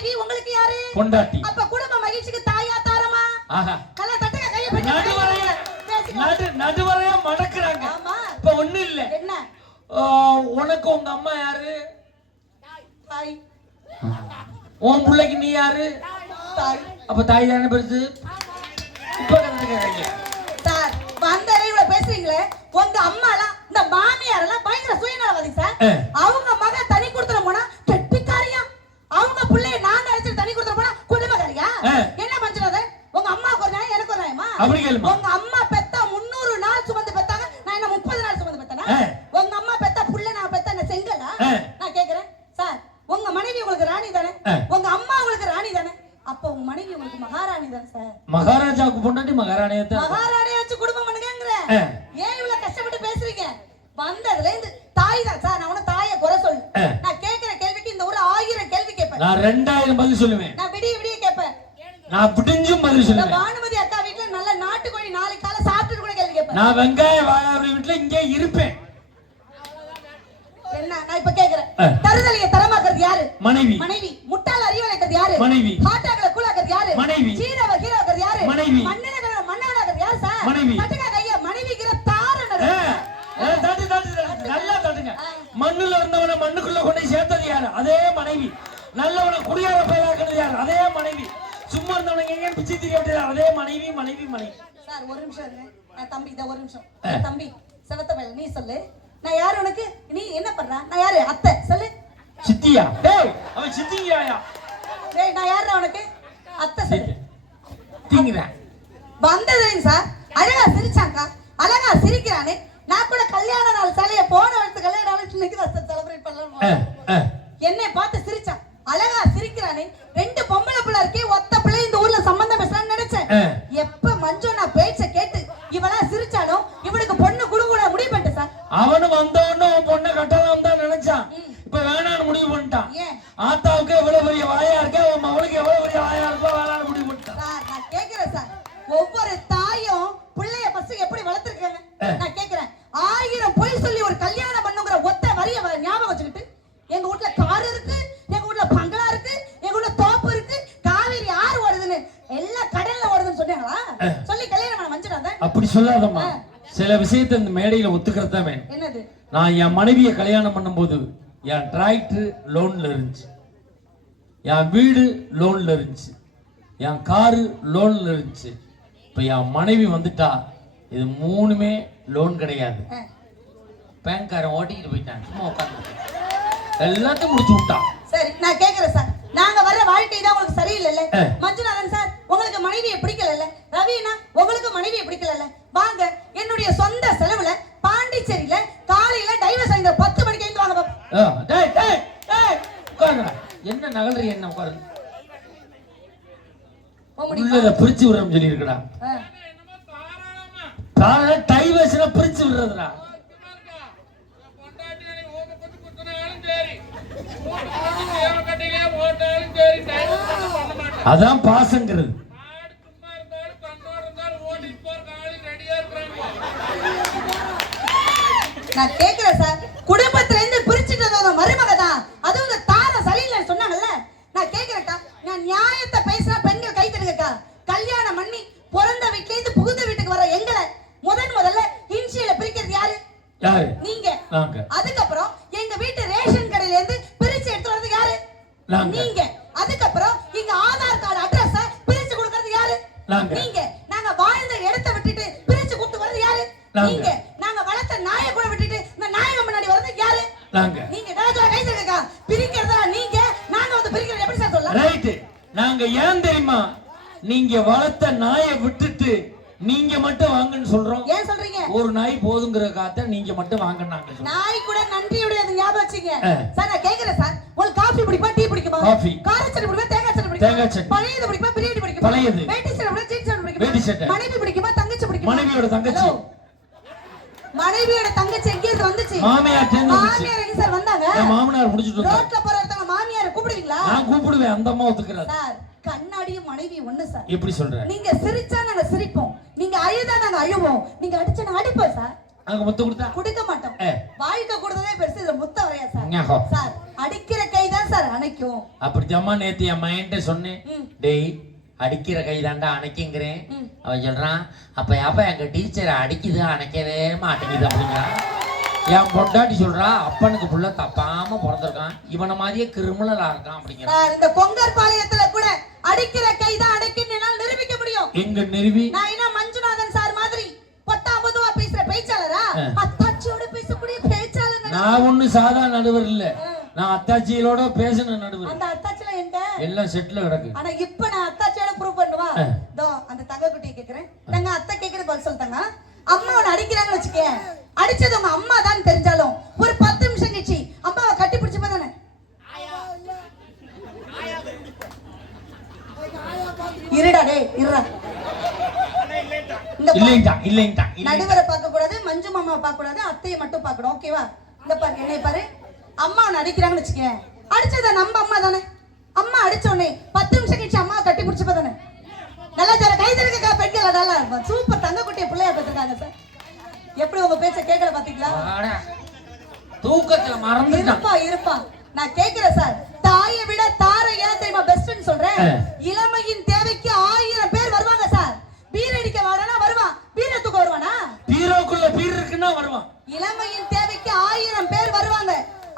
மனைவி உங்களுக்கு யாரு? பொண்டாட்டி. அப்ப குடும்ப மகிழ்ச்சிக்கு தாயா தாரமா? ஆஹா. கல்ல தட்டுங்க கையை நடுவரைய. நடு நடுவரைய மடக்குறாங்க ஆமா. இப்ப ஒண்ணு இல்ல. என்ன? உனக்கு உங்க அம்மா யாரு? தாய். உன் பிள்ளைக்கு நீ யாரு? தாய். அப்ப தாய் தானே பெருசு இப்ப கத்துக்கிறாங்க சார் வந்த அறிவுல பேசுறீங்களே. உங்க அம்மா எல்லாம் இந்த மாமியார் எல்லாம் பயங்கர சுயநலவாதி சார். அவங்க மக தனி கொடுத்துட போனா கெட்டிக்காரியா? அவங்க பிள்ளைய நாங்க அழைச்சிட்டு தனி கொடுத்துட போனா குடும்பக்காரியா ஆ. என்ன மஞ்சள் உங்க அம்மாவுக்கு ஒரு நியாயம் எனக்கு ஒரு நியாயமா? அப்படி கேளுமா. உங்க அம்மா பெத்தா முன்னூறு நாள் சுமந்து பெத்தாங்க நான் என்ன முப்பது நாள் சுமந்து பெத்தனா. உங்க அம்மா பெத்தா புள்ள நான் பெத்தா என்ன செங்கலா. நான் கேக்குறேன். சார் உங்க மனைவி உங்களுக்கு ராணி தானே. உங்க அம்மா உங்களுக்கு ராணி தானே? அப்ப உங்க மனைவி உங்களுக்கு மகாராணி தானே சார்? மகாராஜாவுக்கு பொண்டாட்டி மகாராணியத்தான் மகாராணியை வச்சு குடும்பம் பண்ணுங்கிற ஆ. ஏன் இவ்வளவு கஷ்டப்பட்டு பேசுறீங்க? வந்ததுல இருந்து தாய் தான். சார் நான் உன தாயை குறை சொல்லு. நான் கேக்குற கேள்விக்கு இந்த ஒரு ஆயிரம் கேள்வி கேட்பேன். நான் ரெண்டாயிரம் பதில் சொல்லுவேன் நான் விடிய விடிய கேட்பேன் நான் விடிஞ்சும் பதில் சொல்லுவேன் பானுமதி அக்கா வீட்டுல நல்ல நாட்டுக்கோழி நாளைக்கு காலை சாப்பிட்டுட்டு கூட கேள்வி கேட்பேன். நான் வெங்காய வாயாபுரி வீட்டுல இங்கே இருப்பேன். என்ன? நான் இப்ப கேக்குறேன். தருதலைய தரமாக்குறது யாரு? மனைவி. மனைவி. முட்டாள் அறிவலைக்கிறது யாரு? மனைவி. ஹாட்டாக்களை கூலாக்குறது யாரு? மனைவி. சீரவ கீரவாக்குறது யாரு? மனைவி. மண்ணில மண்ணவளாக்குறது யாரு சார்? மனைவி. தட்டுங்க கைய. மனைவிங்கிற ஆ, தட்டு. நல்லா தட்டுங்க. மண்ணுல இருந்தவனை மண்ணுக்குள்ள கொண்டு சேர்த்தது யாரு? அதே மனைவி. நல்லவனை குடியார பயிராக்குறது யாரு? அதே மனைவி. சும்மா இருந்தவனை எங்க பிச்சை திரிய அதே மனைவி மனைவி மனைவி. சார் ஒரு நிமிஷம் இருங்க. தம்பி இத ஒரு நிமிஷம். தம்பி செவத்த மேல நீ சொல்லு. நான் யாரு உனக்கு? நீ என்ன பண்ற? நான் யாரு? அத்தை சொல்லு. சித்தியா? டேய் அவன் சித்திங்கிறாயா டேய் நான் யாரு உனக்கு? அத்தை சொல்லு. திங்கிறேன் வந்ததுங்க சார் அழகா சிரிச்சாக்கா அழகா சிரிக்கிறானே. நான் கூட கல்யாண நாள் சாலைய போன வருஷம் கல்யாண நாள் இன்னைக்கு தான் செலிப்ரேட் பண்ணலாம். என்னை பார்த்து சிரிச்சான். அழகா சிரிக்கிறானே. ரெண்டு பொம்பளை பிள்ளை இருக்கே ஒத்த பிள்ளை இந்த ஊர்ல சம்பந்தம் பேசலாம்னு நினைச்சேன். எப்ப மஞ்சு நான் பேச்ச கேட்டு இவளா சிரிச்சாலும் இவனுக்கு பொண்ணு குடுக்கூட முடிவு பண்ணிட்டேன் சார். அவனு வந்தவொன்னு பொண்ணை கட்டலாம் தான் நினைச்சான். இப்ப வேணாம்னு முடிவு பண்ணிட்டான். ஆத்தாவுக்கு எவ்வளவு பெரிய சொல்லாதம்மா. சில விஷயத்தை இந்த மேடையில ஒத்துக்கிறது தான் வேணும். நான் என் மனைவியை கல்யாணம் பண்ணும்போது என் டிராக்டர் லோன்ல இருந்துச்சு. என் வீடு லோன்ல இருந்துச்சு. என் காரு லோன்ல இருந்துச்சு. இப்ப என் மனைவி வந்துட்டா இது மூணுமே லோன் கிடையாது. பேங்க்காரன் ஓட்டிக்கிட்டு போயிட்டான். சும்மா உட்காந்து எல்லாத்தையும் முடிச்சு விட்டான். சரி நான் கேக்குறேன் சார் நாங்க வர்ற வாழ்க்கை தான் உங்களுக்கு சரியில்லைல்ல ஆ. மஞ்சுநாதன் சார் உங்களுக்கு மனைவியை பிடிக்கலல்ல ரவினா உங்களுக்கு மனைவியை பிடிக்கலல்ல வாங்க என்னுடைய சொந்த செலவுல பாண்டிச்சேரியில காலையில டைவர்ஸ் ஆகிற பத்து மணிக்கு எழுந்து வாங்க பாப்போம். ஆ, டேய், டேய், டேய், உட்காருடா. என்ன நகல்றீ என்ன உட்காரு போக முடியுமா உள்ளத பிரிச்சு விடுறோம் சொல்லி இருக்கடா ஆ. காரணம் பிரிச்சு விடுறதுடா. அதான் பாசங்கிறது. நான் கேக்குறேன் சார். குடும்பத்துல இருந்து பிரிச்சுட்டு வந்த மருமக தான் அதுவும் தார சரியில்லைன்னு சொன்னாங்கல்ல? நான் கேக்குறேன் நான் நியாயத்தை பேசினா பெண்கள் கை தடுங்கக்கா கல்யாணம் பண்ணி பிறந்த வீட்ல இருந்து புகுந்த வீட்டுக்கு வர எங்களை முதன் முதல்ல இன்சியல பிரிக்கிறது யாரு யாரு நீங்க அதுக்கப்புறம் எங்க வீட்டு ரேஷன் கடையில இருந்து பிரிச்சு எடுத்து வர்றது யாரு? நாங்க. அதுக்கப்புறம் எங்க ஆதார் கார்டு அட்ரஸ பிரிச்சு கொடுக்கறது யாரு? நாங்க. நீங்க. வாழ்ந்த இடத்தை விட்டுட்டு பிரிச்சு கொடுத்து வர்றது யாரு? நாங்க. நீங்க. வளர்த்த நாயை கூட விட்டுட்டு இந்த நாயகம் முன்னாடி வர்றது யாரு? நாங்க. நீங்க ராஜா கை தட்டுங்கக்கா பிரிக்கிறதா நீங்க? நாங்க வந்து பிரிக்கிறது எப்படி சார் சொல்லலாம்? ரைட்டு. நாங்க ஏன் தெரியுமா? நீங்க வளர்த்த நாயை விட்டுட்டு நீங்க மட்டும் வாங்கன்னு சொல்றோம். ஏன் சொல்றீங்க? ஒரு நாய் போதுங்கிற காத்த நீங்க மட்டும் சொல்றோம் நாய் கூட நன்றியுடைய அது ஞாபகம் வச்சுங்க. சார் நான் கேக்குறேன் சார். உங்களுக்கு காஃபி பிடிக்குமா? டீ பிடிக்குமா? காஃபி. கார சட்னி பிடிக்குமா? தேங்காய் சட்னி பிடிக்குமா? தேங்காய் சட்னி. பழையது பிடிக்குமா? பிரியாணி பிடிக்குமா? பழையது. வேட்டி சட்டை பிடிக்குமா? ஜீன்ஸ் சட்டை பிடிக்குமா? வேட்டி சட்டை. மனைவி பிடிக்குமா? தங்கச்சி பிடிக்குமா? மனைவியோட தங்கச்சி. மனைவியோட தங்கச்சி எங்க இருந்து வந்துச்சு. மாமியார். மாமியார் எங்க சார் வந்தாங்க? மாமனார் முடிச்சுட்டு ரோட்ல போற ஒருத்தவங்க மாமியாரை கூப்பிடுவீங்களா? நான் கூப்பிடுவேன். அந்த அம்மா ஒத்துக்கிறாரு. சார் கண்ணாடியும் மனைவி ஒண்ணு சார். எப்படி சொல்ற நீங்க சிரிச்சா நாங்க சிரிப்போம். நீங்க அழுதா நாங்க அழுவோம். நீங்க அடிச்சா நாங்க அடிப்போம் சார். அங்க முத்து கொடுத்தா? கொடுக்க மாட்டோம். வாழ்க்கை கொடுத்ததே பெருசு இதுல முத்த வரையா சார். சார் அடிக்கிற கை தான் சார் அணைக்கும். அப்படித்தாம்மா நேத்து என் மைண்ட சொன்னேன். டேய் அடிக்கிற கை தாண்டா அணைக்குங்கிறேன். அவன் சொல்றான் அப்ப அப்ப எங்க டீச்சர் அடிக்குது அணைக்கவே மாட்டேங்குது அப்படிங்கிறான். என் பொண்டாட்டி சொல்றா அப்பனுக்கு புள்ள தப்பாம பிறந்திருக்கான். இவனை மாதிரியே கிரிமினலா இருக்கான் அப்படிங்கிறான். இந்த கொங்கர் பாளையத்துல கூட அடிக்கிற கை தான் அடைக்குன்னு நிரூபிக்க முடியும். எங்க நிறுவி நான் என்ன மஞ்சுநாதன் சார் மாதிரி பத்தாம் பொதுவா பேசுற பேச்சாளரா? ஆ. அத்தாட்சியோட பேசக்கூடிய பேச்சாளர் நான் ஒண்ணு சாதா நடுவர் இல்ல. நான் அத்தாச்சிகளோட பேசின நடுவர். அந்த அத்தாட்சில எங்க? எல்லாம் செட்ல கிடக்கு. ஆனா இப்ப நான் அத்தாச்சியோட ப்ரூவ் பண்ணுவா? ஆ. தோ அந்த தங்க குட்டியை கேக்குறேன் தங்க அத்தை கேக்குறது பதில் சொல்லிட்டாங்க. அம்மா உன்னை அடிக்கிறாங்கன்னு வச்சுக்க அடிச்சது உங்க அம்மா தான் தெரிஞ்சாலும். ஒரு பத்து நிமிஷம் கழிச்சு அம்மாவை கட்டி பிடிச்ச தானே? இருடா டேய் இருடா. இல்லைங்கடா இல்லைங்கடா இல்லை நடுவரை பார்க்க கூடாது மஞ்சு மாமா பார்க்க கூடாது அத்தையை மட்டும் பார்க்கணும். ஓகேவா இந்த பாரு என்னை பாரு. அம்மா உன்னை அடிக்கிறாங்கன்னு வச்சுக்க அடிச்சத நம்ம அம்மா தானே. அம்மா அடிச்ச உடனே பத்து நிமிஷம் கழிச்சு அம்மாவை கட்டி பிடிச்சப்ப தானே. நல்லா ஜர கை தருக்கா பெண்கள் நல்லா இருக்கும் சூப்பர் தங்க குட்டிய பிள்ளையா பெற்றிருக்காங்க சார். எப்படி உங்க பேச்ச கேட்கல பாத்தீங்களா. தூக்கத்துல மறந்துட்டான். இருப்பா இருப்பா. நான் கேக்குறேன் சார். தாயை விட தாரை ஏன் தெரியுமா பெஸ்ட்னு சொல்றேன். இளமையின் தேவைக்கு ஆயிரம் பேர் வருவாங்க சார் பீர் அடிக்க வாடானா வருவான் பீரை தூக்க வருவானா பீரோக்குள்ள பீர் இருக்குன்னா வருவான் இளமையின் தேவைக்கு ஆயிரம் பேர் வருவாங்க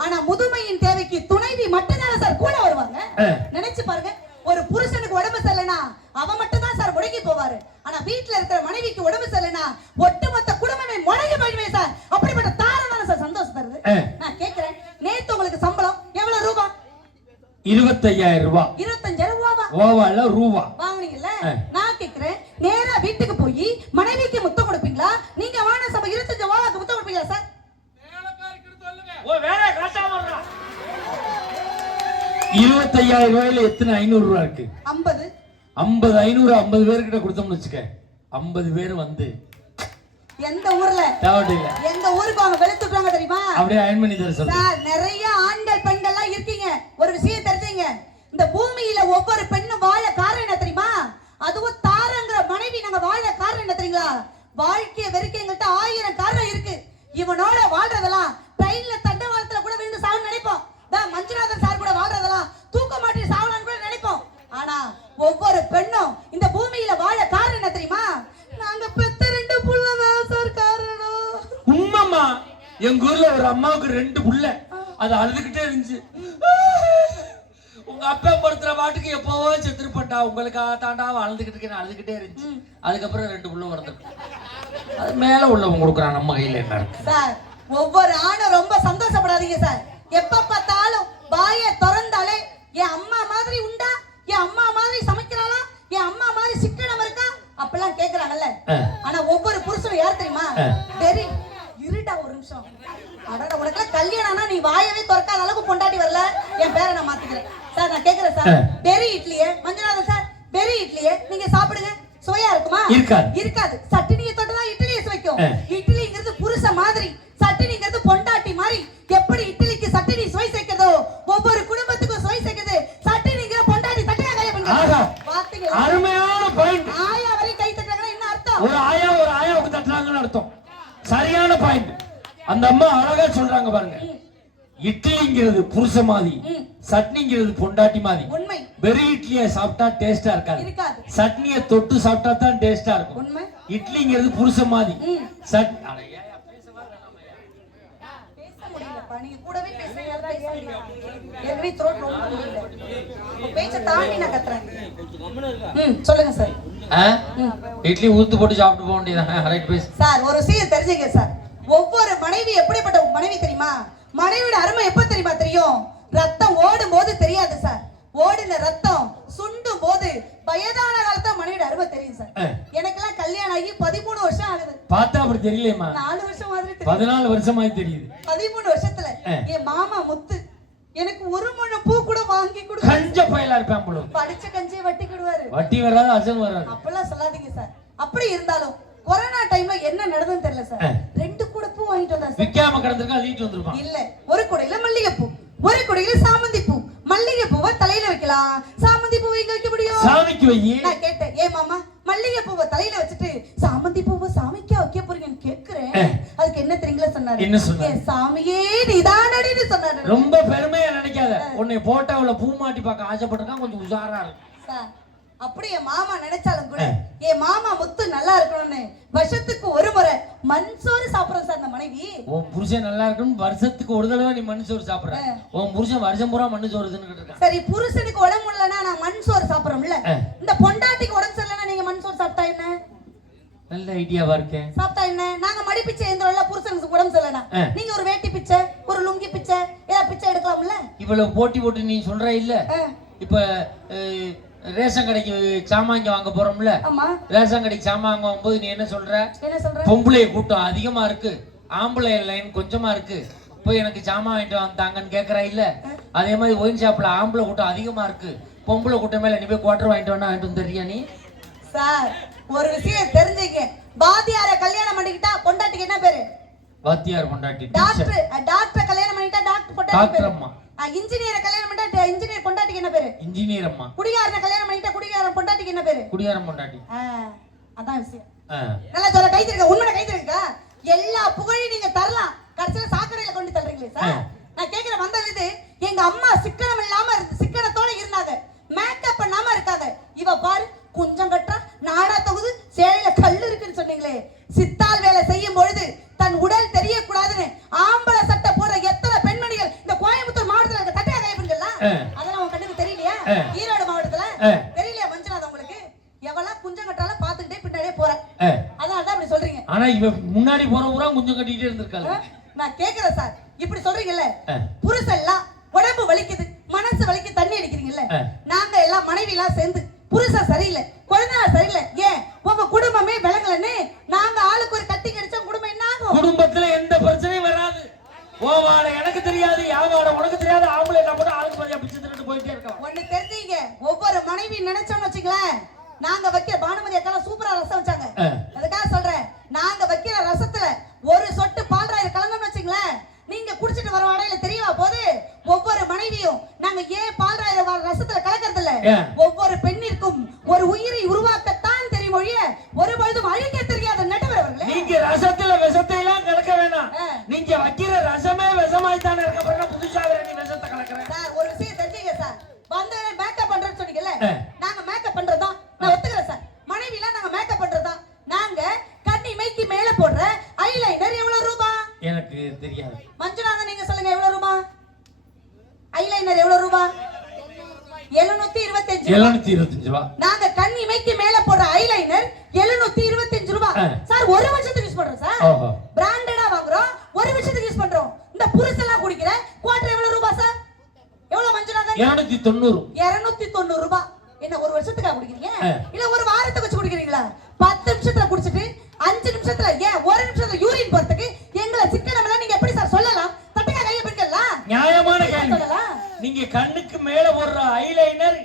ஆனா முதுமையின் தேவைக்கு துணைவி மட்டும்தான் சார் கூட வருவாங்க ஆ. நினைச்சு பாருங்க ஒரு புருஷனுக்கு உடம்பு சரியில்லைனா அவன் மட்டும் தான் சார் முடங்கி போவாரு ஆனா வீட்டுல இருக்கிற மனைவிக்கு உடம்பு சரியில்லைனா ஒட்டுமொத்த குடும்பமே முடங்கி போயிடுவே சார் அப்படிப்பட்ட தாரம் தானே சார் சந்தோஷம் தருது ஆ. நான் கேக்குறேன் நேத்து உங்களுக்கு சம்பளம் எவ்வளவு ரூபா இருபத்தையாயிரம் ரூபாய் இருபத்தஞ்சாயிரம் ரூபாவா? ஓவால ரூபா. வாங்குனீங்கல்ல. நான் கேக்குறேன். நேரா வீட்டுக்கு போய் மனைவிக்கு முத்தம் கொடுப்பீங்களா? நீங்க வாங்கின சம்பளம் இருபத்தஞ்சு ரூபாய்க்கு முத்தம் கொடுப்பீங்களா சார்? ஓ வேற காட்டாம இருபத்தையாயிரம் ரூபாயில எத்தனை ஐநூறு ரூபா இருக்கு? ஐம்பது. ஐம்பது ஐநூறு ஐம்பது பேர்கிட்ட கொடுத்தோம்னு வச்சுக்க. ஐம்பது பேர் வந்து எந்த ஊர்ல? தேவையில்ல இல்ல எந்த ஊருக்கு அவங்க வெளுத்துட்டாங்க தெரியுமா? அப்படியே அயன் பண்ணி தர சார் நிறைய ஆண்கள் பெண்கள்லாம் இருக்கீங்க ஒரு விஷயம் தெரிஞ்சுங்க. இந்த பூமியில ஒவ்வொரு பெண்ணும் வாழ காரணம் என்ன தெரியுமா? அதுவும் தாரங்கிற மனைவி நாங்க வாழ காரணம் என்ன தெரியுங்களா? வாழ்க்கைய வெறுக்க எங்கள்கிட்ட ஆயிரம் காரணம் இருக்கு. இவனோட வாழ்றதெல்லாம் ட்ரெயின்ல தண்டவாளத்துல கூட விழுந்து சாவு நினைப்போம். மஞ்சுநாதன் சார் கூட வாழ்றதெல்லாம் தூக்க மாட்டி சாவலான்னு கூட நினைப்போம். ஆனா ஒவ்வொரு பெண்ணும் இந்த பூமியில வாழ காரணம் என்ன தெரியுமா? நாங்க பெத்த ரெண்டு புள்ளதான் சார் காரணம். உம்மம்மா எங்க ஊர்ல ஒரு அம்மாவுக்கு ரெண்டு புள்ள. அது அழுதுகிட்டே இருந்துச்சு. உங்க அப்பா படுத்துற பாட்டுக்கு எப்போவோ செத்துருப்பட்டா உங்களுக்காக தாண்டா அழுதுகிட்டு இருக்கேன் அழுதுகிட்டே இருந்துச்சு. அதுக்கப்புறம் ரெண்டு புள்ள பிறந்துருக்கு அது மேல உள்ளவங்க கொடுக்குறான் நம்ம கையில என்ன இருக்கு? சார் ஒவ்வொரு ஆணும் ரொம்ப சந்தோஷப்படாதீங்க சார். எப்ப பார்த்தாலும் வாயை திறந்தாலே என் அம்மா மாதிரி உண்டா? என் அம்மா மாதிரி சமைக்கிறாளா? என் அம்மா மாதிரி சிக்கனம் இருக்கா? அப்பெல்லாம் கேக்குறாங்கல்ல. ஆனா ஒவ்வொரு புருஷனும் யார் தெரியுமா? ஆ. வெரி இருடா ஒரு நிமிஷம். அடடா உனக்கு கல்யாணம்னா நீ வாயவே திறக்காத அளவுக்கு பொண்டாட்டி வரல. என் பேரை நான் மாத்திக்கிறேன். சார் நான் கேக்குறேன் சார். பெரி இட்லியே மஞ்சுநாதன் சார். பெரி இட்லியே நீங்க சாப்பிடுங்க. சுவையா இருக்குமா? இருக்காது. இருக்காது. சட்டினியை தொட்டு தான் இட்லியை சுவைக்கும். இட்லிங்கிறது புருஷ மாதிரி சட்டினிங்கிறது பொண்டாட்டி மாதிரி. எப்படி இட்லிக்கு சட்டினி சுவை சேர்க்கிறதோ ஒவ்வொரு குடும்பத்துக்கும் சுவை சேர்க்குது சட்டினிங்கிற பொண்டாட்டி தட்டியா கைய. பாத்தீங்களா அருமையான பாயிண்ட் ஆயா வரை கை தட்டுறாங்கன்னா என்ன அர்த்தம்? ஒரு ஆயா ஒரு ஆயாவுக்கு தட்டுறாங்கன்னு அர்த்தம். சரியான பாயிண்ட் அந்த அம்மா அழகா சொல்றாங்க பாருங்க. இட்லிங்கிறது புருஷ மாதிரி. சட்னிங்கிறது பொண்டாட்டி மாதிரி. உண்மை. வெறும் இட்லியை சாப்பிட்டா டேஸ்டா இருக்காது. சட்னியை தொட்டு சாப்பிட்டா தான் டேஸ்டா இருக்கும். உண்மை. இட்லிங்கிறது புருஷ மாதிரி. சட் சொல்லுங்க சார். இட்லி ஊத்து போட்டு சாப்பிட்டு போக வேண்டியதான் ரைட் பேசு. சார் ஒரு விஷயம் தெரிஞ்சுங்க சார். ஒவ்வொரு மனைவி எப்படிப்பட்ட மனைவி தெரியுமா? மனைவியோட அருமை எப்ப தெரியுமா தெரியும்? ரத்தம் ஓடும் போது தெரியாது சார் ஓடின ரத்தம் சுண்டும் போது வயதான காலத்துல மனைவியோட அருமை தெரியும் சார் ஆ. எனக்கெல்லாம் கல்யாணம் ஆகி பதிமூணு வருஷம் ஆகுது. பார்த்தா அப்படி தெரியலையேம்மா. நாலு வருஷம் மாதிரி பதினாலு வருஷமாய் தெரியுது. பதிமூணு வருஷத்துல. என் மாமா முத்து எனக்கு ஒரு முழம் பூ கூட வாங்கி கொடு கஞ்ச பயலா இருப்பேன் படிச்ச கஞ்சியை வட்டி கிடுவாரு. வட்டி வராது அசல் வராது. அப்பெல்லாம் சொல்லாதீங்க சார் அப்படி இருந்தாலும் கொரோனா டைம்ல என்ன நடந்ததுன்னு தெரியல சார். ரெண்டு கூட பூ வாங்கிட்டு வந்தேன் சார். விக்காம கிடந்திருக்கா லீட் வந்திருப்பான் இல்ல. ஒரு குடையில மல்லிகைப்பூ. ஒரு குடையில சாமந்தி பூ மல்லிகை பூவை தலையில வைக்கலாம். சாமந்தி பூவை எங்க வைக்க முடியும்? சாமிக்கு வை. நான் கேட்டேன். ஏ மாமா மல்லிகை பூவை தலையில வச்சுட்டு சாமந்தி பூவை சாமிக்கா வைக்க போறீங்கன்னு கேக்குறேன். அதுக்கு என்ன தெரியுங்களா சொன்னாரு? என்ன சொன்னாரு? சாமியே நீதானடின்னு சொன்னாரு. ரொம்ப பெருமையா நினைக்காத. உன்னை போட்டோவில் பூ மாட்டி பார்க்க ஆசைப்பட்டிருக்கான் கொஞ்சம் உஷாரா இருக்கு. சார். அப்படி என் மாமா நினைச்சாலும் கூட என் மாமா முத்து நல்லா இருக்கணும்னு வருஷத்துக்கு ஒரு முறை மண்சோறு சாப்பிடுறோம் சார் அந்த மனைவி. உன் புருஷன் நல்லா இருக்கணும் வருஷத்துக்கு ஒரு தடவை நீ மண்ணு சோறு சாப்பிடுற உன் புருஷன் வருஷம் பூரா மண்ணு சோறு சரி புருஷனுக்கு உடம்பு முடியலன்னா நான் மண் சோறு சாப்பிடுறோம்ல. இந்த பொண்டாட்டிக்கு உடம்பு சரியில்லைன்னா நீங்க மண் சோறு சாப்பிட்டா என்ன? நல்ல ஐடியாவா இருக்கேன் சாப்பிட்டா என்ன? நாங்க மடி பிச்சை எந்திரம்ல புருஷனுக்கு உடம்பு சரியில்லைனா. நீங்க ஒரு வேட்டி பிச்சை ஒரு லுங்கி பிச்சை ஏதாவது பிச்சை எடுக்கலாம்ல? இவ்வளவு போட்டி போட்டு நீ சொல்ற இல்ல. இப்ப ரேஷன் கடைக்கு சாமான் இங்க வாங்க போறோம்ல. ரேஷன் கடைக்கு சாமான் வாங்க போகும்போது நீ என்ன சொல்ற? பொம்பளை கூட்டம் அதிகமா இருக்கு. ஆம்பளை லைன் கொஞ்சமா இருக்கு. போய் எனக்கு சாமான் வாங்கிட்டு வந்தாங்கன்னு கேக்குறா இல்ல? அதே மாதிரி ஒயின் ஷாப்ல ஆம்பளை கூட்டம் அதிகமா இருக்கு. பொம்பளை கூட்டம் மேல நீ போய் குவார்டர் வாங்கிட்டு வேணா வாங்கிட்டு வந்து தெரியா நீ? சார் ஒரு விஷயம் தெரிஞ்சுக்க பாதியார கல்யாணம் பண்ணிக்கிட்டா பொண்டாட்டிக்கு என்ன பேரு? வாத்தியார் பொண்டாட்டி டாக்டர் டாக்டர் கல்யாணம் பண்ணிட்டா டாக்டர் பொண்டாட்டி டாக்டர் அம்மா. இன்ஜினியரை கல்யாணம் பண்ணிட்டா இன்ஜினியர் பொண்டாட்டிக்கு என்ன பேரு? இன்ஜினியர் அம்மா குடிகாரனை கல்யாணம் பண்ணிட்டா குடிகாரன் பொண்டாட்டிக்கு என்ன பேரு? குடியாரம் பொண்டாட்டி. அதான் விஷயம். நல்லா சொல்ல கை திருக்க உண்மையை கை திருக்க எல்லா புகழையும் நீங்க தரலாம். கடைசியில சாக்கடையில கொண்டு தள்ளுறீங்களே சார். நான் கேக்குற வந்த இது எங்க அம்மா சிக்கனம் இல்லாம இருந்து சிக்கனத்தோட மனைவி நினைச்சோம்னு வச்சுங்களேன் நாங்க வைக்கிற பானுமதி அக்கெல்லாம் சூப்பரா ரசம் வச்சாங்க. அதுக்காக சொல்றேன் நாங்க வைக்கிற ரசத்துல ஒரு சொட்டு பால் ராயில கலந்தோம்னு வச்சுங்களேன் நீங்க குடிச்சிட்டு வர வடையில தெரியவா போது ஒவ்வொரு மனைவியும் நாங்க ஏன் பால் ராயில வர ரசத்துல கலக்கறது இல்ல? ஒவ்வொரு பெண்ணிற்கும் ஒரு உயிரை உருவாக்கத்தான் தெரியும் ஒழிய ஒரு பொழுதும் அழிக்க எழுநூத்தி இருபத்தஞ்சு ரூபா. ரூபா நாங்க கண் இமைக்கு மேல போடுற ஐலைனர் எழுநூத்தி இருபத்தஞ்சு ரூபாய் ஆ. சார் ஒரு வருஷத்துக்கு யூஸ் பண்றோம் சார். பிராண்டடா வாங்குறோம். ஒரு வருஷத்துக்கு யூஸ் பண்றோம். இந்த புருஷெல்லாம் குடிக்கிற குவார்டர் எவ்வளவு ரூபா சார்? எவ்வளவு மஞ்சுநாதன் இருநூத்தி தொண்ணூறு. இருநூத்தி தொண்ணூறு ரூபாய் என்ன ஒரு வருஷத்துக்கா குடிக்கிறீங்க. இல்ல ஒரு வாரத்துக்கு வச்சு குடிக்கிறீங்களா பத்து நிமிஷத்துல குடிச்சிட்டு அஞ்சு நிமிஷத்துல ஏன் ஒரு நிமிஷத்துல யூரின் போறதுக்கு எங்களை சிக்கனம் எல்லாம் நீங்க எப்படி சார் சொல்லலாம் தட்டுக்கா கைய பெண்கள்லாம் நியாயமான கேள்வி சொல்லலாம் நீங்க கண்ணுக்கு மேல போடுற ஐலைனர்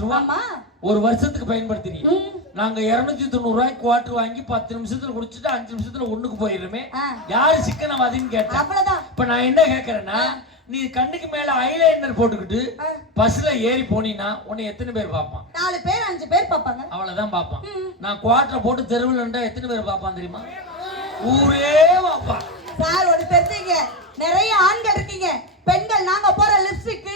ரூபா ஆமா. ஒரு வருஷத்துக்கு பயன்படுத்துறீங்க நாங்க இருநூத்தி தொண்ணூறு ரூபாய்க்கு குவார்டர் வாங்கி பத்து நிமிஷத்துல குடிச்சிட்டு அஞ்சு நிமிஷத்துல ஒண்ணுக்கு போயிருமே. ஆ. யாரு சிக்கனவாதின்னு கேட்டேன் இப்ப நான் என்ன கேக்குறேன்னா நீ கண்ணுக்கு மேல ஐலைனர் போட்டுக்கிட்டு. பஸ்ல ஏறி போனீன்னா உன்னை எத்தனை பேர் பார்ப்பான்? நாலு பேர் அஞ்சு பேர் பாப்பாங்க அவ்வளவுதான் பார்ப்பான். நான் குவார்டர் போட்டு தெருவில் நின்றா எத்தனை பேர் பார்ப்பான் தெரியுமா? ஊரே பார்ப்பான். சார் ஒரு தெரிஞ்சீங்க நிறைய ஆண்கள் இருக்கீங்க. பெண்கள் நாங்க போற lipstick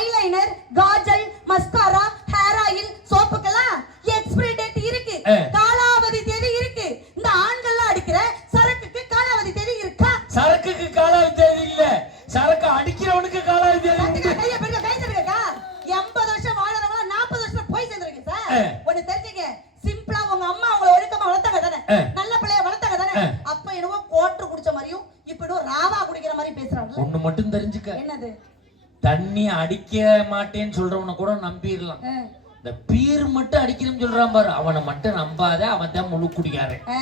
eyeliner kajal mascara hair oil சோப்புக்கெல்லாம் expiry date இருக்கு. காலாவதி தேதி இருக்கு. இந்த ஆண்கள்லாம் அடிக்கிற சரக்குக்கு காலாவதி தேதி இருக்கா? சரக்குக்கு காலாவதி தேதி இல்ல. சரக்கு அடிக்கிறவனுக்கு காலாவதி தேதி கைய பெருக்க கை எண்பது வருஷம் வாழறவங்க நாற்பது வருஷம் போய் சேர்ந்துருக்கு சார். ஒண்ணு தெரிஞ்சுங்க. சிம்பிளா உங்க அம்மா உங்களை ஒழுக்கமா வளர்த்தாங்க தானே. நல்ல பிள்ளைய வளர்த்தாங்க தானே. அப்ப என்னவோ கோட்டர் என்னவோ ராவா குடிக்கிற மாதிரி பேசுறாங்கல்ல ஒண்ணு மட்டும் தெரிஞ்சுக்க. என்னது? தண்ணி அடிக்க மாட்டேன்னு சொல்றவனை கூட நம்பிடலாம். இந்த பீர் மட்டும் அடிக்கிறேன்னு சொல்றான் பாரு. அவனை மட்டும் நம்பாத அவன் தான் முழு குடிக்காரன் ஆ.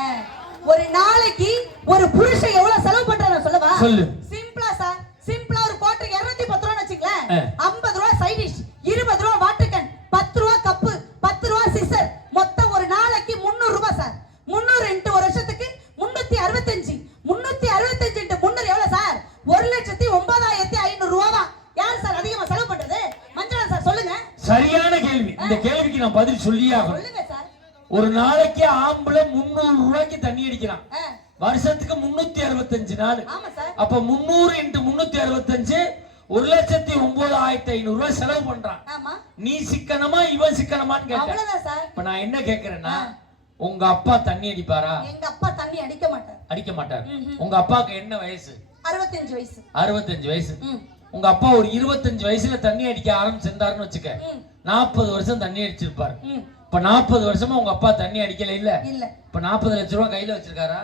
ஒரு நாளைக்கு ஒரு புருஷன் எவ்வளவு செலவு பண்றாரு சொல்லவா? சொல்லு. சிம்பிளா சார் சிம்பிளா ஒரு கோட்டர் இருநூத்தி பத்து ரூபான்னு வச்சுங்களேன் ஆ. ஐம்பது ரூபா சைட் டிஷ் இருபது ரூபா வாட்டர் கேன் பத்து ரூபா கப்பு பத்து ரூபா சிசர் மொத்தம் ஒரு நாளைக்கு முந்நூறு ரூபாய் சார் முந்நூறு இன்ட்டு ஒரு வருஷத்துக்கு முன்னூத்தி அறுபத்தஞ்சு முன்னூத்தி அறுபத்தஞ்சு இன்ட்டு முந்நூறு எவ்வளவு சார் ஒரு லட்சத்தி ஒன்பதாயிரத்தி ஐநூறு ரூபாவா யார் சார் அதிகமா செலவு பண்றது? மஞ்சள் சார் சொல்லுங்க. சரியான கேள்வி. இந்த கேள்விக்கு நான் பதில் சொல்லியே சொல்லுங்க சார். ஒரு நாளைக்கு ஆம்பளை முந்நூறு ரூபாய்க்கு தண்ணி அடிக்கிறான். வருஷத்துக்கு முன்னூத்தி அறுபத்தஞ்சு நாள். அப்ப முந்நூறு இன்ட்டு முன்னூத்தி அறுபத்தஞ்சு ஒரு லட்சத்தி ஒன்பதாயிரத்தி ஐநூறு ரூபாய் செலவு பண்றான். நீ சிக்கனமா இவன் சிக்கனமான்னு சார். இப்ப நான் என்ன கேக்குறேன்னா உங்க அப்பா தண்ணி அடிப்பாரா? எங்க அப்பா தண்ணி அடிக்க மாட்டார். அடிக்க மாட்டார். உங்க அப்பாவுக்கு என்ன வயசு? அறுபத்தஞ்சு வயசு. அறுபத்தஞ்சு வயசு. உங்க அப்பா ஒரு இருபத்தஞ்சு வயசுல தண்ணி அடிக்க ஆரம்பிச்சிருந்தாருன்னு வச்சுக்க. நாற்பது வருஷம் தண்ணி அடிச்சிருப்பாரு. இப்ப நாற்பது வருஷமா உங்க அப்பா தண்ணி அடிக்கல இல்ல? இப்ப நாற்பது லட்ச ரூபாய் கையில வச்சிருக்காரா?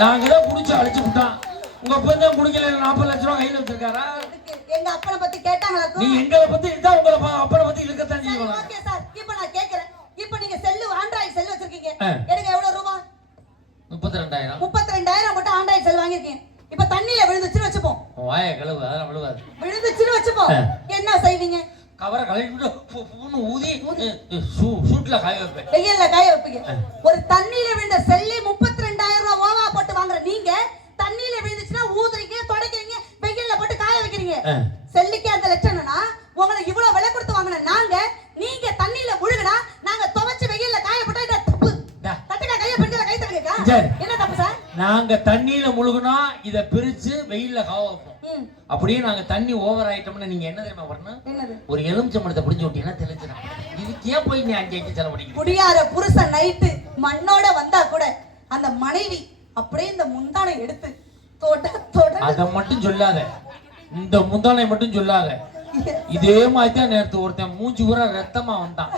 நாங்க தான் குடிச்சு அழைச்சு விட்டான் உங்க அப்பா தான் குடிக்கல நாற்பது லட்ச ரூபாய் கையில வச்சிருக்காரா? எங்க அப்பனை பத்தி கேட்டாங்களாக்கும் நீ எங்களை பத்தி இருந்தா உங்களை அப்பனை பத்தி இருக்கத்தான் செய்வாங்க. ஓகே சார் இப்போ நான் கேக்குறேன். இப்போ நீங்க செல்லு ஆண்ட்ராய்டு செல் வச்சிருக்கீங்க. எனக்கு எவ்வளவு ரூபா? முப்பத்தி ரெண்டாயிரம். முப்பத்தி ரெண்டாயிரம் மட்டும் ஆண்ட்ராய்டு செல் வாங்கியிருக்கீங்க. இப்போ தண்ணியில விழுந்துச்சுன்னு வச்சுப்போம். வாய கழுவு அதெல்லாம் விழுவாது. விழுந்துச்சுன்னு வச்சுப்போம். என்ன செய்வீங்க? கவரை கழுவிட்டு ஊதி சூட்ல காய வைப்பேன். வெயில்ல காய வைப்பீங்க. ஒரு தண்ணியில விழுந்த செல்லி முப்பத்தி ரெண்டாயிரம் ரூபாய் ஓவா போட்டு வாங்குற நீங்க தண்ணியில விழுந்துச்சுன்னா ஊதுறீங்க தொடக்கிறீங்க வெயில்ல போட்டு காய வைக்கிறீங்க. செல்லிக்கு அந்த லட்சணம்னா உங்களை இவ்வளவு விலை கொடுத்து வாங்கின நாங்க நீங்க தண்ணியில முழுகினா நாங்க துவைச்சு வெயில்ல காய போட்டா தப்பு? டா. தட்டுங்க கைய பெண்களை கை சரி. என்ன நாங்க தண்ணியில முழுகுனா இத பிரிச்சு வெயில்ல காய வைப்போம் அப்படியே நாங்க தண்ணி ஓவர் ஆயிட்டோம்னா நீங்க என்ன தெரியுமா பண்ணணும்? ஒரு எலுமிச்சம்பழத்தை பிடிச்சு விட்டீங்கன்னா தெளிச்சிடும் இதுக்கு ஏன் போய் நீ அங்கே இங்கே செலவழிக்கிறீங்க குடியார புருஷன் நைட்டு மண்ணோட வந்தா கூட அந்த மனைவி அப்படியே இந்த முந்தானை எடுத்து தொட தொட. அதை மட்டும் சொல்லாத. இந்த முந்தானை மட்டும் சொல்லாத. இதே மாதிரி தான் நேரத்து ஒருத்தன் மூஞ்சி பூரா ரத்தமா வந்தான்.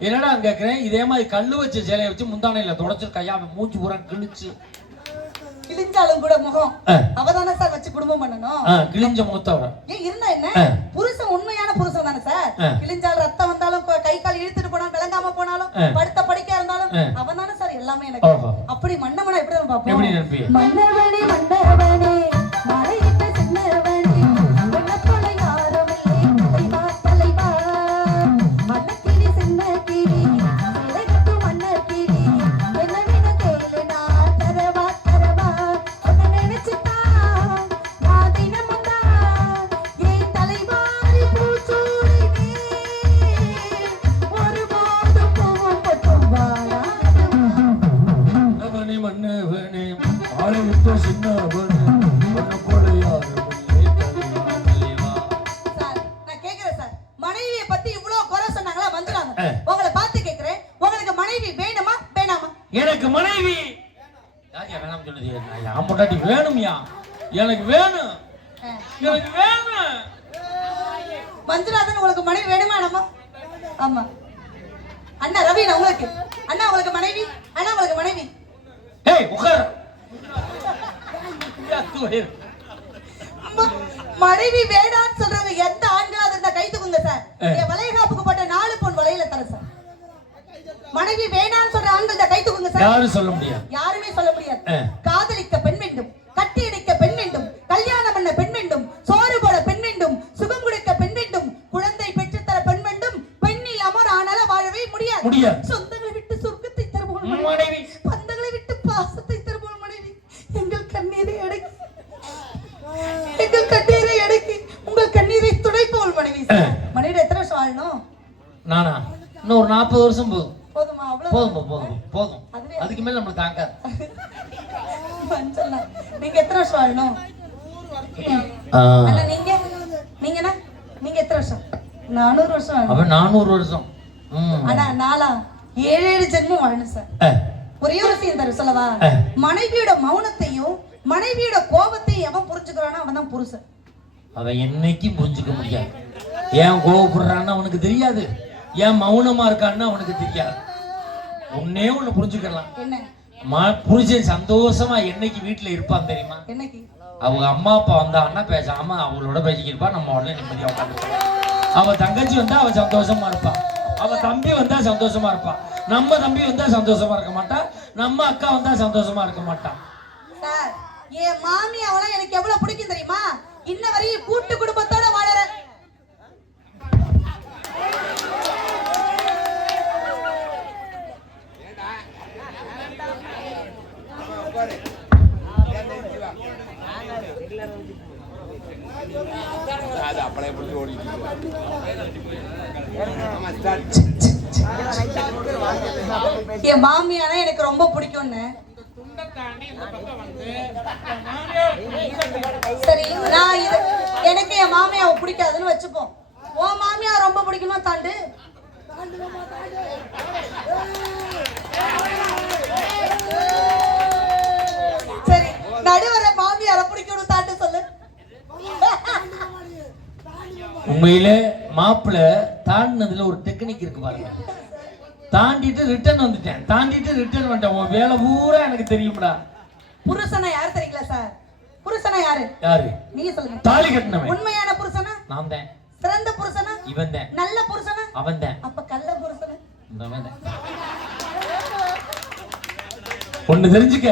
என்னடா கேக்குறேன்? இதே மாதிரி கல்லு வச்ச சேலையை வச்சு முந்தானையில தொடச்சிருக்கையா அவன் மூஞ்சி பூரா கிழிச்சு. கிழிஞ்சாலும் கூட முகம். அவதானே சார் வச்சு குடும்பம் பண்ணணும் கிழிஞ்ச முகத்தோட ஏன் இருந்தா என்ன. புருஷன் உண்மையான புருஷன் தானே சார் ஆ. கிழிஞ்சாலும் ரத்தம் வந்தாலும் கொ- கால் இழுத்துட்டு போனாலும் விளங்காம போனாலும். படுத்த படுக்கையா இருந்தாலும். அவன் தானே சார் எல்லாமே எனக்கு. அப்படி மன்னவனை எப்படி பார்ப்போம் மன்னவனே மன்னவனே யாரும் சொல்ல முடியாது யாருமே சொல்ல முடியாது ஆ. எத்தனை வருஷம் வாழணும் அண்ணா நீங்க நீங்க என்ன நீங்க எத்தனை வருஷம்? நானூறு வருஷம் வாழணும் அவன் நானூறு வருஷம். ம். ஆனா நாளா. ஏழு ஏழு ஜென்மம் வாழணும் சார். அஹ், ஒரே ஒரு விஷயம் தர சொல்லவா? ஆ. மனைவியோட மௌனத்தையும் மனைவியோட கோபத்தையும் எவன் புரிஞ்சுக்கிறானோ அவன் தான் புருஷன். அவன் என்னைக்கும் புரிஞ்சுக்க முடியாது. ஏன் கோவப்படுறான்னு அவனுக்கு தெரியாது. ஏன் மௌனமா இருக்கான்னு அவனுக்கு தெரியாது. ஒன்னே ஒண்ணு புரிஞ்சுக்கலாம். என்ன? ம- புருஷன் சந்தோஷமா என்னைக்கு வீட்டுல இருப்பான் தெரியுமா? என்னைக்கு? அவங்க அம்மா அப்பா வந்தாங்கன்னா பேசாம அவங்களோட பேசிக்கிருப்பா நம்ம உடனே நிம்மதியா உட்காந்து அவ தங்கச்சி வந்தா அவ சந்தோஷமா இருப்பா. அவ தம்பி வந்தா சந்தோஷமா இருப்பா. நம்ம தம்பி வந்தா சந்தோஷமா இருக்க மாட்டா. நம்ம அக்கா வந்தா சந்தோஷமா இருக்க மாட்டா. சார் என் மாமி அவளை எனக்கு எவ்வளவு பிடிக்கும் தெரியுமா? இன்ன வரையும் கூட்டு குடும்பத்தோட வாழற அது அப்படியே பிடிச்சி ஓடிட்டு இருக்கு. ஆமா, start. நினைச்சேன் என் மாமியானா எனக்கு ரொம்ப பிடிக்கும்னு சரி நான் இது எனக்கு என் மாமியாவை பிடிக்காதுன்னு வச்சுப்போம் உன் மாமியா ரொம்ப பிடிக்குமா தாண்டு சரி நடுவர மாமியார பிடிக்கணும் தாண்டு சொல்லு உண்மையிலே மாப்பிள்ள தாண்டினதுல ஒரு டெக்னிக் இருக்கு பாருங்க. தாண்டிட்டு ரிட்டர்ன் வந்துட்டேன். தாண்டிட்டு ரிட்டர்ன் வந்துட்டேன். உன் வேலை பூரா எனக்கு தெரியும்டா. புருஷனா யாரு தெரியுங்களா சார்? புருஷனா யாரு? யாரு? நீங்க சொல்லுங்க. தாலி கட்டினவன் உண்மையான புருஷனா? நான் தான். சிறந்த புருஷனா? இவன் தான். நல்ல புருஷனா? அவன் தான். அப்ப கள்ள புருஷனா? ஒண்ணு தெரிஞ்சுக்க.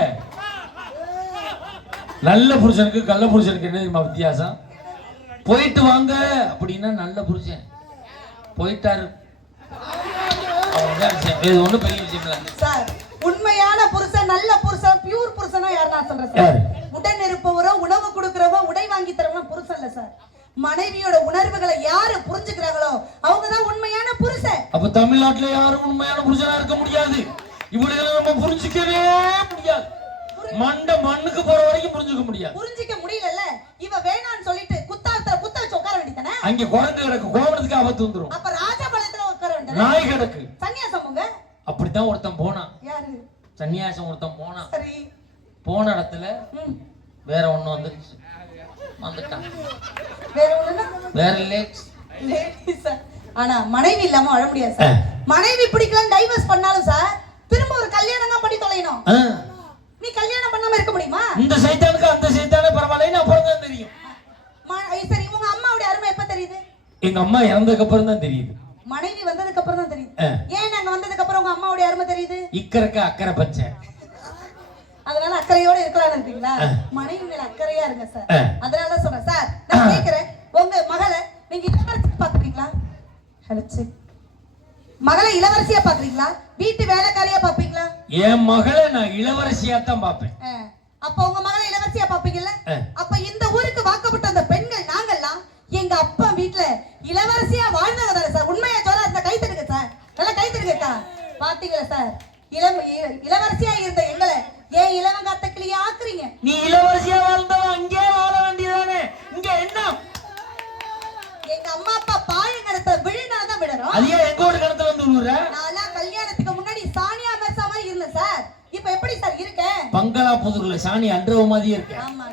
நல்ல புருஷனுக்கு கள்ள புருஷனுக்கு என்ன வித்தியாசம்? போயிட்டு வாங்க. அப்படின்னா நல்ல புருஷன். போயிட்டாரு. இது பெரிய விஷயம் இல்ல. சார் உண்மையான புருஷன் நல்ல புருஷன் பியூர் புருஷனா யார் நான் சொல்றேன்? சார். உடன் இருப்பவரோ உணவு கொடுக்கறவோ உடை வாங்கி தரவோ புருஷன் இல்ல சார். மனைவியோட உணர்வுகளை யாரு புரிஞ்சுக்கிறாங்களோ அவங்க தான் உண்மையான புருஷன். அப்ப தமிழ்நாட்டுல யாரும் உண்மையான புருஷனா இருக்க முடியாது. இவளுகளை நம்ம புரிஞ்சுக்கவே முடியாது. மண்டை மண்ணுக்கு போற வரைக்கும் புரிஞ்சுக்க முடியாது. புரிஞ்சிக்க முடியலல்ல. இவ வேணான்னு சொல்லிட்டு அங்க குரங்கு கிடக்கு கோவணத்துக்கு ஆபத்து வந்துரும். அப்ப ராஜபாளையத்துல உட்கார நாய் கிடக்கு. சன்னியாசம் அப்படித்தான் ஒருத்தன் போனான். யாரு? சன்னியாசம் ஒருத்தன் போனான். சரி. போன இடத்துல. வேற ஒண்ணு வந்துருச்சு. வந்துட்டான். வேற ஒண்ணுன்னா வேற லேடிஸ். ஆனா மனைவி இல்லாம வாழ முடியாது சார். மனைவி பிடிக்கலன்னு டைவர்ஸ் பண்ணாலும் சார் திரும்ப ஒரு கல்யாணம் தான் பண்ணி தொலையணும். நீ கல்யாணம் பண்ணாம இருக்க முடியுமா? இந்த சைத்தானுக்கு அந்த சைத்தானே பரவாயில்லைன்னு அப்புறம் தான் தெரியும். சரி உங்க அம்மாவுடைய அருமை எப்ப தெரியுது? எங்க அம்மா இறந்ததுக்கு அப்புறம் தான் தெரியுது. மனைவி வந்ததுக்கு அப்புறம் தான் தெரியுது. ஏன் நாங்க வந்ததுக்கு அப்புறம் உங்க அம்மாவுடைய அருமை தெரியுது? இக்கரைக்கு அக்கறை பச்சை. அதனால அக்கறையோட இருக்கலாம்னு இருக்கீங்களா. மனைவி மேல அக்கறையா இருங்க சார். அதனால சொல்றேன் சார். நான் கேக்குறேன். உங்க மகளை நீங்க இளவரசி பாக்குறீங்களா? ஹலோ செக் மகளை இளவரசியா பாக்குறீங்களா? வீட்டு வேலைக்காரியா பாப்பீங்களா? என் மகளை நான் இளவரசியா தான் பார்ப்பேன் ஆ. அப்ப உங்க மகளை இளவரசியா பாப்பீங்கல்ல. அப்ப இந்த ஊருக்கு வாக்கப்பட்ட அந்த எங்க அப்பா வீட்ல இளவரசியா வாழ்ந்தவங்க தானே சார்? உண்மையா சொல்ல அந்த கை தருங்க சார். நல்லா கை தருங்கக்கா பாத்தீங்களா சார்? இளம் இளவரசியா இருந்த எங்களை ஏன் இளவங்காத்த கிளியா ஆக்குறீங்க? நீ இளவரசியா வாழ்ந்தவன் அங்கே வாழ வேண்டியதானே? இங்க என்ன? எங்க அம்மா அப்பா பாழங்கடத்தை விழுனாதான் விடணும் அது ஏன் எங்க ஒரு கணத்துல வந்து விழுற? நான்லாம் கல்யாணத்துக்கு முன்னாடி சானியா மெர்சா மாதிரி இருந்தேன் சார். இப்ப எப்படி சார் இருக்கேன் பங்களா புதூர்ல சாணி அன்றவ மாதிரியே இருக்க ஆமா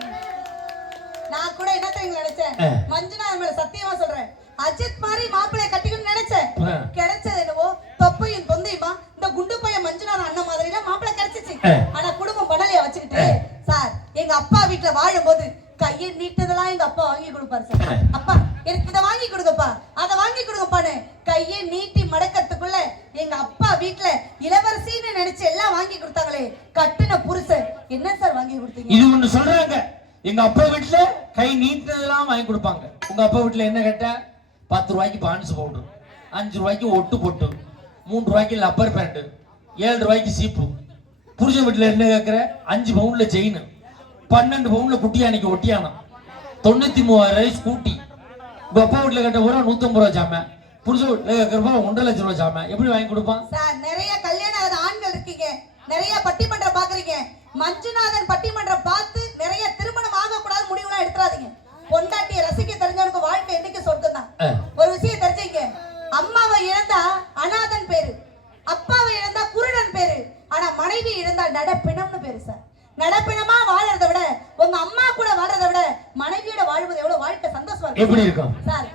நான் கூட என்ன தெரியுங்க நினைச்சேன். ஆ. மஞ்சுநாதன் மேல சத்தியமா சொல்றேன். அஜித் மாதிரி மாப்பிளைய கட்டிக்கணும்னு நினைச்சேன். கிடைச்சது என்னவோ? தொப்பையும் தொந்தையுமா? இந்த குண்டு பையன் மஞ்சுநாதன் அண்ணன் மாதிரி எல்லாம் மாப்பிளை கிடைச்சிச்சு. ஆனா குடும்பம் பணலைய வச்சுக்கிட்டு? சார் எங்க அப்பா வீட்டுல வாழும்போது கையை நீட்டதெல்லாம் எங்க அப்பா வாங்கி கொடுப்பாரு சார். அப்பா எனக்கு இதை வாங்கி கொடுங்கப்பா. அதை வாங்கி கொடுங்கப்பான்னு கையை நீட்டி மடக்கத்துக்குள்ள எங்க அப்பா வீட்டுல இளவரசின்னு நினைச்சு எல்லாம் வாங்கி கொடுத்தாங்களே. கட்டுன புருஷன். என்ன சார் வாங்கி கொடுத்தீங்க? இது ஒண்ணு சொல்றாங்க. எங்க அப்பா வீட்டுல கை நீட்டினதெல்லாம் வாங்கி கொடுப்பாங்க. உங்க அப்பா வீட்டுல என்ன கேட்ட பத்து ரூபாய்க்கு பான்ஸ் பவுடர் அஞ்சு ரூபாய்க்கு ஒட்டு பொட்டு மூணு ரூபாய்க்கு லப்பர் பேண்ட் ஏழு ரூபாய்க்கு சீப்பு புருஷன் வீட்டுல என்ன கேட்கிற அஞ்சு பவுன்ல செயின் பன்னெண்டு பவுன்ல குட்டி அன்னைக்கு ஒட்டியானம். தொண்ணூத்தி மூவாயிரம் ரூபாய் ஸ்கூட்டி உங்க அப்பா வீட்டுல கேட்ட பூரா நூத்தம்பது ரூபா சாம புருஷன் வீட்டுல கேட்கறப்ப ஒன்றரை லட்சம் ரூபா சாம எப்படி வாங்கி கொடுப்பான்? சார் நிறைய கல்யாணம் ஆகாத ஆண்கள் இருக்கீங்க. நிறைய பட்டிமன்றம் பாக்குறீங்க மஞ்சுநாதன் பட்டிமன்றம் பார்த்து நிறைய திருமணம் முடிவுலாம் எடுத்துறாதீங்க. பொண்டாட்டிய ரசிக்க தெரிஞ்சவனுக்கு வாழ்க்கை என்னைக்கு சொர்க்கம் தான். ஒரு விஷயம் தெரிஞ்சுங்க. அம்மாவை இழந்தா அனாதன் பேரு. அப்பாவை இழந்தா குருடன் பேரு. ஆனா மனைவி இழந்தா நடப்பிணம்னு பேரு சார். நடப்பிணமா வாழறதை விட உங்க அம்மா கூட வாழறதை விட மனைவியோட வாழ்வது எவ்வளவு வாழ்க்கை சந்தோஷமா இருக்கும்? சார்